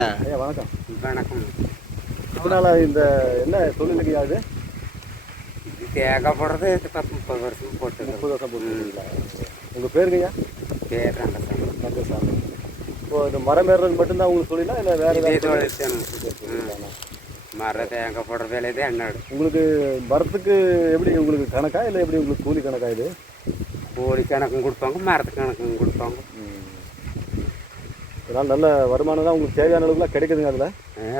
ஐயா வணக்கம். வணக்கம். அதனால இந்த என்ன தொழிலுக்கு அது இது? தேங்காய் போடுறது இது பத்து முப்பது வருஷம் போட்டு முப்பது வருஷம் போட்டுருக்கீங்களா உங்கள் பேருங்கய்யா? பேர் ரங்கசாமி கந்தசாமி இப்போ இந்த மரம் ஏறுறது மட்டும்தான் உங்களுக்கு தொழிலா இல்லை வேறு ஏதாவது. மர தேங்காய் போடுற வேலையை தான் என்னோட உங்களுக்கு மரத்துக்கு எப்படி உங்களுக்கு கணக்கா இல்லை எப்படி உங்களுக்கு கூலி கணக்கா இது? கோழி கணக்கும் கொடுப்பாங்க மரத்து கணக்கும் கொடுப்பாங்க. இதனால் நல்ல வருமானம் தான் உங்களுக்கு தேவையான அளவுக்குலாம் கிடைக்குதுங்க அதில்.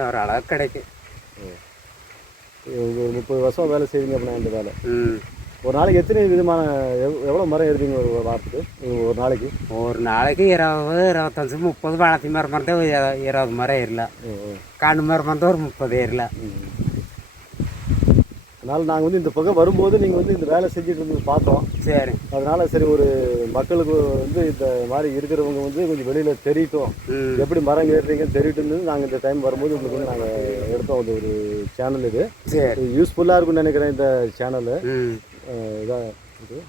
ஒரு அளவுக்கு கிடைக்கும். ஒரு முப்பது வருஷம் வேலை செய்வீங்க அப்படின்னா இந்த வேலை. ஒரு நாளைக்கு எத்தனை விதமான எவ் எவ்வளோ மரம் ஏறுவீங்க ஒரு வாரத்துக்கு? ஒரு நாளைக்கு? ஒரு நாளைக்கு இருபது இருபத்தஞ்சு முப்பது வளர்த்தி மரம் மரம் இருபது மரம் ஏறலாம். கண்ணு மரம் வந்து ஒரு முப்பது ஏறலாம். அதனால் நாங்கள் வந்து இந்த பக்கம் வரும்போது நீங்கள் வந்து இந்த வேலை செஞ்சுட்டு இருந்தது பார்த்தோம். சரி. அதனால சரி ஒரு மக்களுக்கு வந்து இந்த மாதிரி இருக்கிறவங்க வந்து கொஞ்சம் வெளியில் தெரியட்டும். எப்படி மரம் ஏறுறீங்கன்னு தெரியட்டும் நாங்கள் இந்த டைம் வரும்போது உங்களுக்கு வந்து நாங்கள் எடுத்தோம். அது ஒரு சேனல் இது. சரி. யூஸ்ஃபுல்லாக இருக்கும்னு நினைக்கிறேன் இந்த சேனலு இதாக இது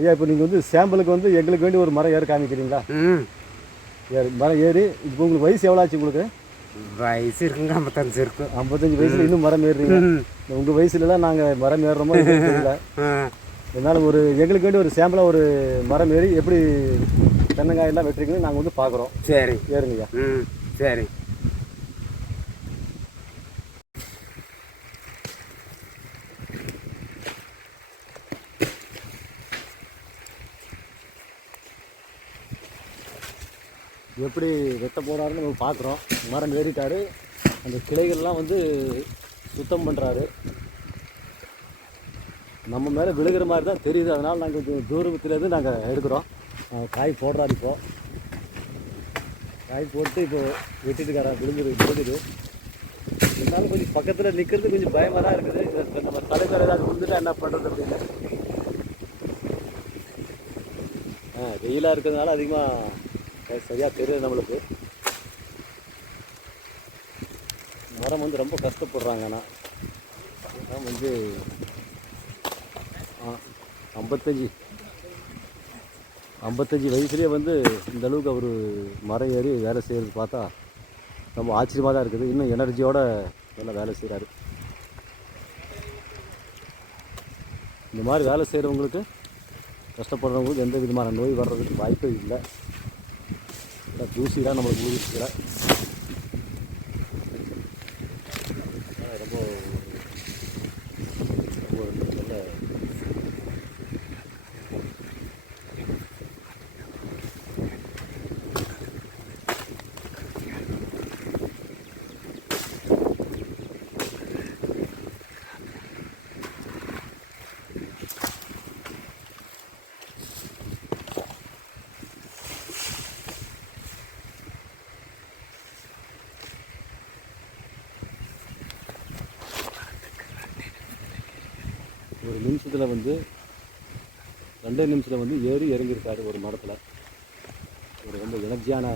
ஐயா இப்போ நீங்கள் வந்து சாம்பிளுக்கு வந்து எங்களுக்கு வேண்டி ஒரு மரம் ஏற காமிக்கிறீங்களா? மரம் ஏறி இப்போ உங்களுக்கு வயசு எவ்வளோ ஆச்சு உங்களுக்கு? வயசு இருக்குங்க ஐம்பத்தஞ்சு இருக்கு. ஐம்பத்தஞ்சு வயசுல இன்னும் மரம் ஏறுறீங்க? உங்கள் வயசுலலாம் நாங்கள் மரம் ஏறுறோமோ தெரியல. அதனால ஒரு எங்களுக்கு வேண்டி ஒரு சாம்பிளாக ஒரு மரம் ஏறி எப்படி தென்னங்காயெல்லாம் வெட்டுறீங்கன்னு நாங்கள் வந்து பார்க்குறோம் சரி. ஏறுங்கய்யா ம். சரி. எப்படி வெட்ட போகிறாருன்னு நம்ம பார்க்குறோம். மரம் ஏறிட்டார். அந்த கிளைகள்லாம் வந்து சுத்தம் பண்ணுறாரு நம்ம மேலே விழுகிற மாதிரி தான் தெரியுது. அதனால் நாங்கள் கொஞ்சம் தூரத்துலேருந்து நாங்கள் எடுக்கிறோம். காய் போடுறாரு இப்போது காய் போட்டு இப்போ வெட்டிட்டு இருக்காரா விழுந்துரு இருந்தாலும் கொஞ்சம் பக்கத்தில் நிற்கிறது கொஞ்சம் பயமாக தான் இருக்குது. நம்ம தலைவர் ஏதாவது விழுந்துட்டா என்ன பண்ணுறது அப்படின்னு. ஆ வெயிலாக இருக்கிறதுனால அதிகமாக சரியாக தெரியுது நம்மளுக்கு. மரம் வந்து ரொம்ப கஷ்டப்படுறாங்க ஆனால் வந்து ஐம்பத்தஞ்சி ஐம்பத்தஞ்சு. ஐம்பத்தஞ்சு வயசுலேயே வந்து இந்த அளவுக்கு அவர் மரம் ஏறி வேலை செய்கிறது பார்த்தா ரொம்ப ஆச்சரியமாக தான் இருக்குது. இன்னும் எனர்ஜியோடு நல்லா வேலை செய்கிறாரு இந்த மாதிரி வேலை செய்கிறவங்களுக்கு கஷ்டப்படுறவங்களுக்கு எந்த விதமான நோய் வர்றதுக்கு வாய்ப்பே இல்லை. இல்லை தான் நம்மளுக்கு விழுந்துச்சுல ரொம்ப ரொம்ப நல்ல ஒரு நிமிஷத்தில் வந்து ரெண்டே நிமிஷத்தில் வந்து ஏறி இறங்கியிருக்காரு ஒரு மரத்தில் ஒரு ரொம்ப எனர்ஜியான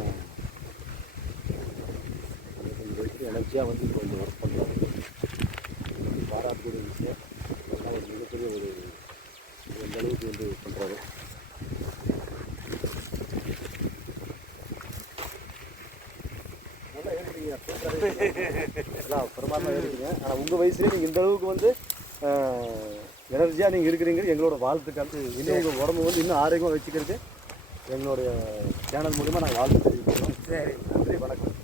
எனர்ஜியாக வந்து இப்போ கொஞ்சம் ஒர்க் பண்ணுறாரு பாராட்டக்கூடிய விஷயம். அதனால் ஒரு மிகப்பெரிய ஒரு எந்த அளவுக்கு வந்து பண்ணுறாரு அதான் பிரமாதமாக இருக்குங்க ஆனால் உங்கள் வயசுலேயே நீங்கள் இந்த அளவுக்கு வந்து எனர்ஜியாக நீங்கள் இருக்கிறீங்க எங்களோட வாழ்த்துக்கள். இன்னும் உங்கள் உடம்பு வந்து இன்னும் ஆரோக்கியமாக வச்சுக்கிறதுக்கு எங்களுடைய சேனல் மூலிமா நாங்கள் வாழ்த்து தெரிவிக்கிறோம். சரி. நன்றி வணக்கம்.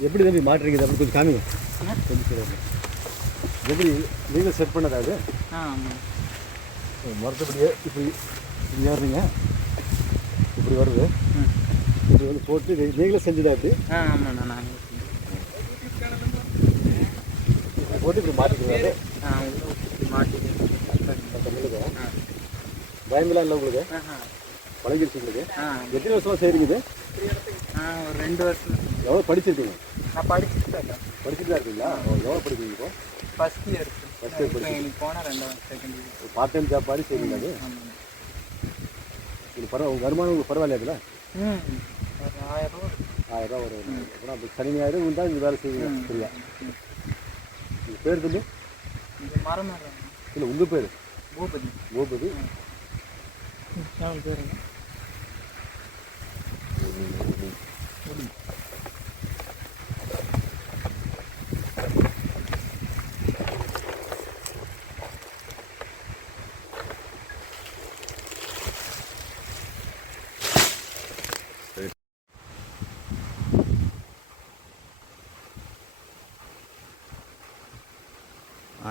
எப்படி தம்பி மாட்டுறீங்க அப்படி கொஞ்சம் காமிங்க. கொஞ்சம் சரி எப்படி நீங்கள் செட் பண்ணதா அது? மரத்தபடியே இப்படி இப்படி ஏறுறீங்க இப்படி வருது. ம். இப்படி வந்து போட்டு நீங்களே செஞ்சுதா நாங்கள் போட்டு இப்படி மாட்டிக்கிறாரு பயமெல்லாம் இல்லை உங்களுக்கு? ஆஹா. பழகிருச்சு உங்களுக்கு? எத்தனை வருஷமா செய்றீங்க இது? ஒரு ரெண்டு வருஷம். எவ்வளோ படிச்சிருக்கீங்க? நான் படிச்சுட்டு இருக்கேன். படிச்சுட்டு தான் இருக்கீங்களா? எவ்வளோ படிக்கிறீங்க இப்போ? ஃபஸ்ட் இயர் year இப்போ எனக்கு போனால் ரெண்டாவது second year part time job மாதிரி செய்றீங்க அது? ஆமாம் உங்களுக்கு பரவ உங்கள் வருமானம் உங்களுக்கு பரவாயில்லையா ம் ஆயிரம் ரூபா. ஆயிரம் ரூபா வரும் அப்புறம் அப்படி சனி ஞாயிறு இருந்தால் இந்த வேலை செய்வீங்க. சரியா. உங்கள் பேர் தம்பி இது மரம் இல்லை உங்கள் பேர்? பூபதி. பூபதி. பேருங்க.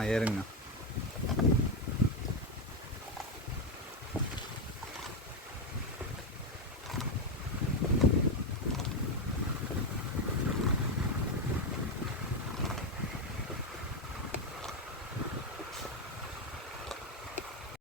ஏறுங்கண்ணா